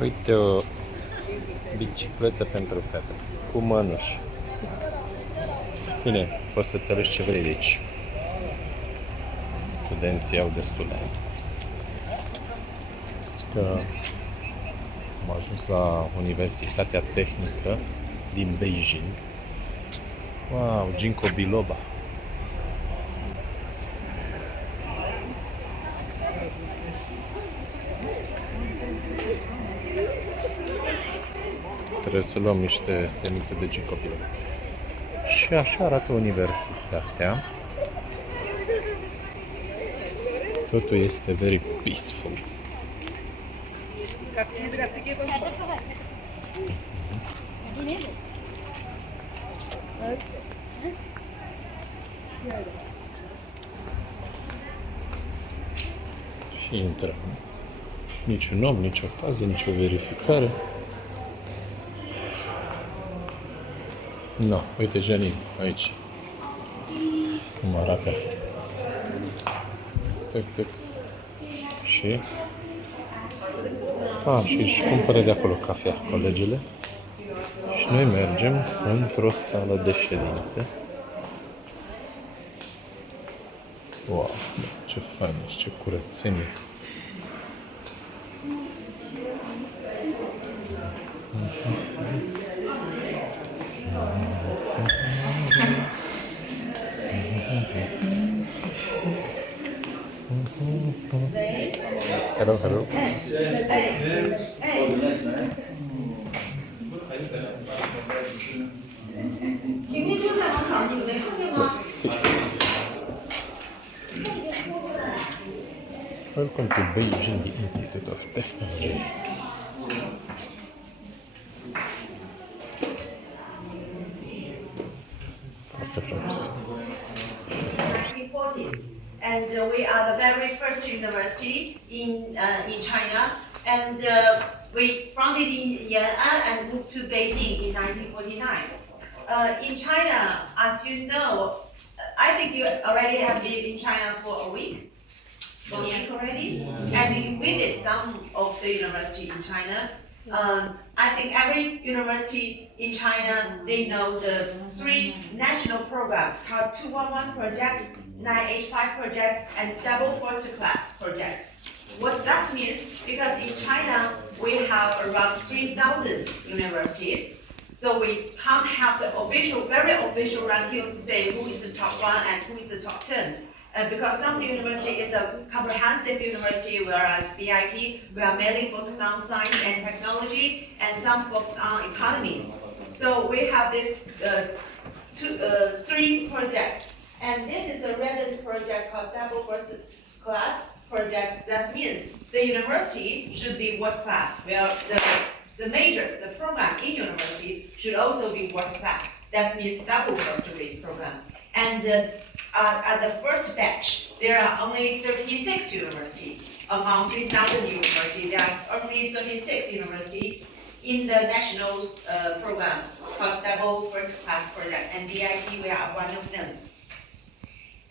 Uite o bicicletă pentru fete, cu mănuși. Bine, poți să-ți alegi ce vrei de aici. Studenții au destule. Că am ajuns la Universitatea Tehnică din Beijing. Wow, ginkgo biloba. Trebuie să luăm niște semințe de ginkgo biloba. Și așa arată universitatea. Totul este very peaceful. Și intrăm. Niciun om, nicio pază, nicio verificare. No, uite Janine, aici. Cum arată. Tac. Și și își cumpără de acolo cafea colegele. Și noi mergem într-o sală de ședințe. Wow, ce fain, ce curățenie. Hello. Let's see. Welcome to Beijing Institute of Technology. And we are the very first university in China, and we founded in Yan'an and moved to Beijing in 1949. In China, as you know, I think you already have lived in China for a week. Already, and you visit some of the university in China. I think every university in China, they know the three national programs called 211 project, 985 project, and double first class project. What that means, because in China, we have around 3,000 universities, so we can't have the very official ranking to say who is the top one and who is the top 10. Because some university is a comprehensive university, whereas BIT, we are mainly focused on science and technology, and some focus on economies. So we have this three projects. And this is a relevant project called double first class project. That means the university should be world class, where the majors, the program in university should also be world class. That means double first degree program. And at the first batch, there are only 36 universities. Among 3,000 universities, there are only 36 universities in the national program called double first class project. And BIT, we are one of them.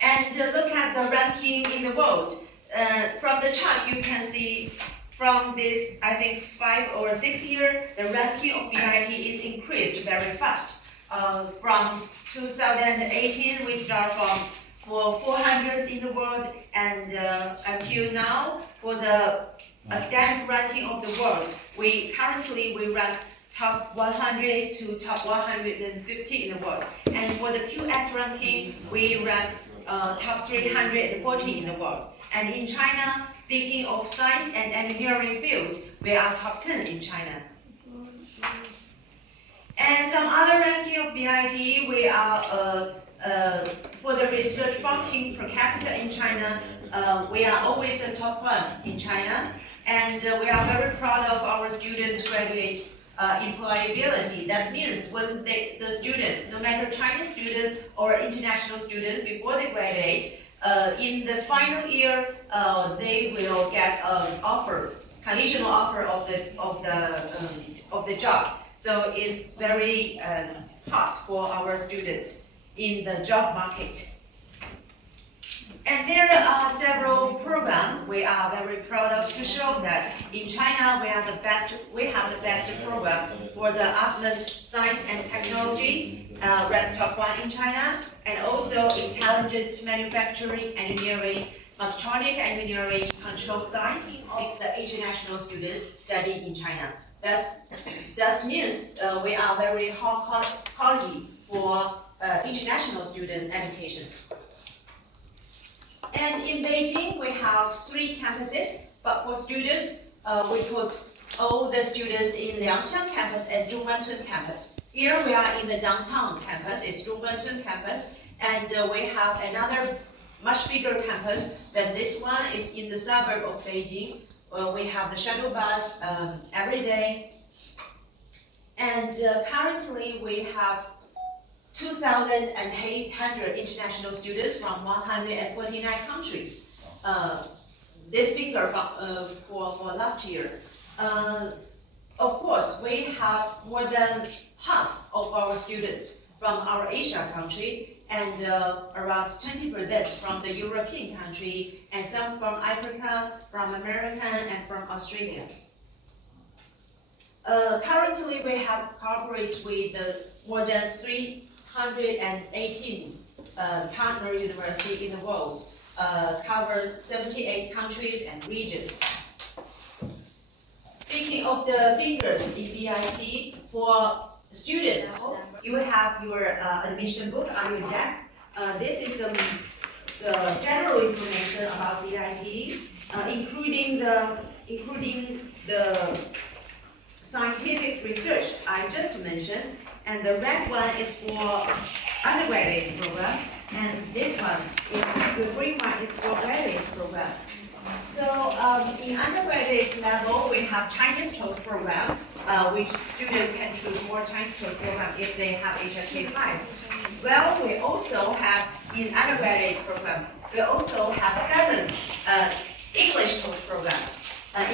And look at the ranking in the world. From the chart, you can see from this, I think, 5 or 6 years, the ranking of BIT is increased very fast. From 2018, we start from 400s in the world, and until now, for the academic ranking of the world, we currently rank top 100 to top 150 in the world. And for the QS ranking, we rank top 340 in the world. And in China, speaking of science and engineering fields, we are top 10 in China. And some other ranking of BIT, we are for the research funding per capita in China, we are always the top one in China. And we are very proud of our students' graduates employability. That means when the students, no matter Chinese student or international student, before they graduate, in the final year, they will get an offer, conditional offer of the job. So it's very hot for our students in the job market. And there are several programs we are very proud of to show that in China we have the best program for the advanced science and technology, ranked top 1 in China, and also intelligent manufacturing, engineering, electronic engineering, control science of the international student study in China. That means we are very high quality for international student education. And in Beijing, we have 3 campuses, but for students, we put all the students in Liangxiang campus and Zhongguancun campus. Here we are in the downtown campus, it's Zhongguancun campus, and we have another much bigger campus than this one, is in the suburb of Beijing. We have the shuttle bus every day. And currently we have 2,800 international students from 149 countries. This figure for last year. Of course, we have more than half of our students from our Asia country, and around 20% from the European country, and some from Africa, from America, and from Australia. Currently, we have cooperated with more than 318 partner universities in the world, cover 78 countries and regions. Speaking of the figures in BIT, for students, you have your admission book on your desk. This is the general information about BIT, including the scientific research I just mentioned, and the red one is for undergraduate program, and this one is the green one is for graduate program. So in undergraduate level, we have Chinese TOEFL program, which students can choose more Chinese TOEFL program if they have HSK 5. Well, we also have in undergraduate program, we also have 7 English TOEFL program,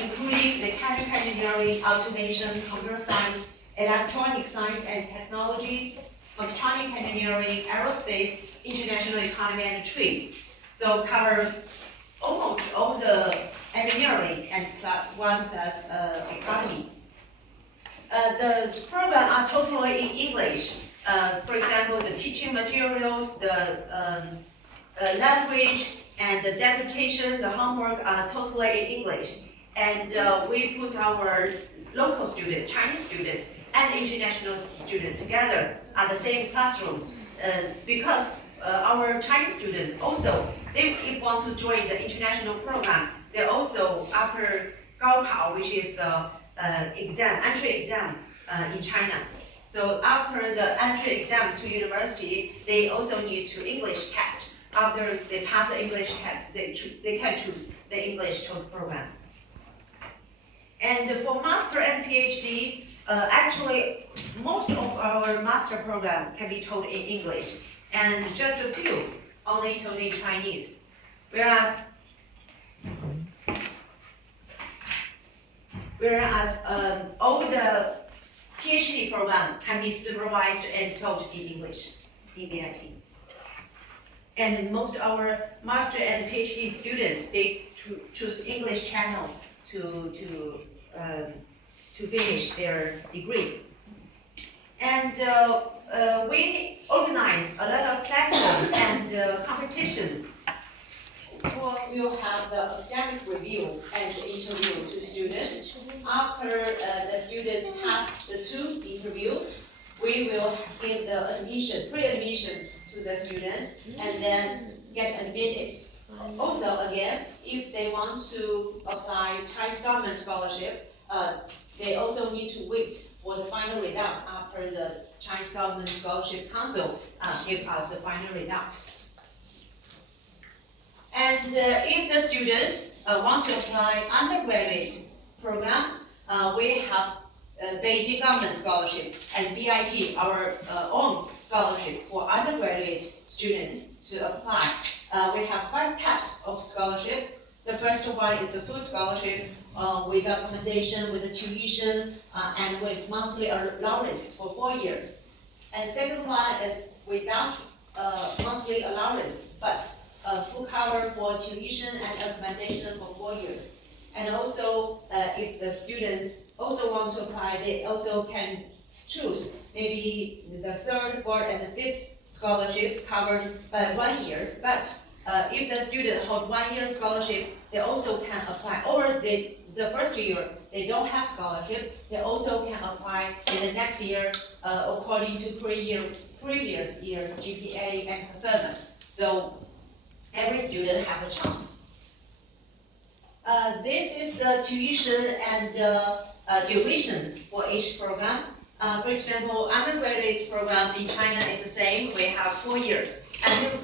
including mechanical engineering, automation, computer science, electronic science and technology, electronic engineering, aerospace, international economy and trade. So cover almost all the engineering and +1 plus economy. The program are totally in English. For example, the teaching materials, the language, and the dissertation, the homework are totally in English. And we put our local student, Chinese student, and international student together at the same classroom because our Chinese students also, they want to join the international program. They also, after Gaokao, which is entry exam in China. So after the entry exam to university, they also need to English test. After they pass the English test, they can choose the English TOEFL program. And for master and PhD, actually, most of our master program can be taught in English, and just a few only taught in Chinese. Whereas all the PhD program can be supervised and taught in English in BIT. And most of our master and PhD students, they choose English channel to finish their degree. And we organize a lot of platform and competition. We'll have the academic review and interview to students. After the students pass the 2 interview, we will give the pre-admission to the students, and then get admitted. Also, again, if they want to apply Chinese government scholarship, they also need to wait for the final result after the Chinese Government Scholarship Council gives us the final result. And if the students want to apply undergraduate program, we have Beijing Government Scholarship and BIT, our own scholarship for undergraduate students to apply. We have 5 types of scholarship. The first one is a full scholarship with accommodation, with the tuition, and with monthly allowance for 4 years. And second one is without monthly allowance, but full cover for tuition and accommodation for 4 years. And also, if the students also want to apply, they also can choose maybe the third, fourth, and the fifth scholarship covered by 1 year. But if the student hold 1 year scholarship, they also can apply. Or the first year they don't have scholarship, they also can apply in the next year according to previous year's GPA and performance. So every student have a chance. This is the tuition and duration for each program. For example, undergraduate program in China is the same. We have 4 years.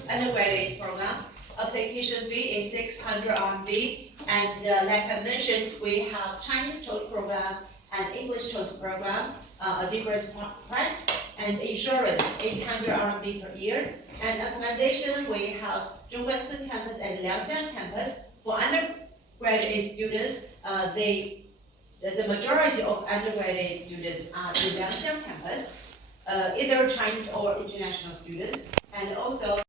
Undergraduate program, application fee is 600 RMB. And like I mentioned, we have Chinese TOEFL program and English TOEFL program, a different price. And insurance, 800 RMB per year. And accommodation, we have Zhongguancun campus and Liangxiang campus. For undergraduate students, the majority of undergraduate students are in Liangxiang campus, either Chinese or international students. And also,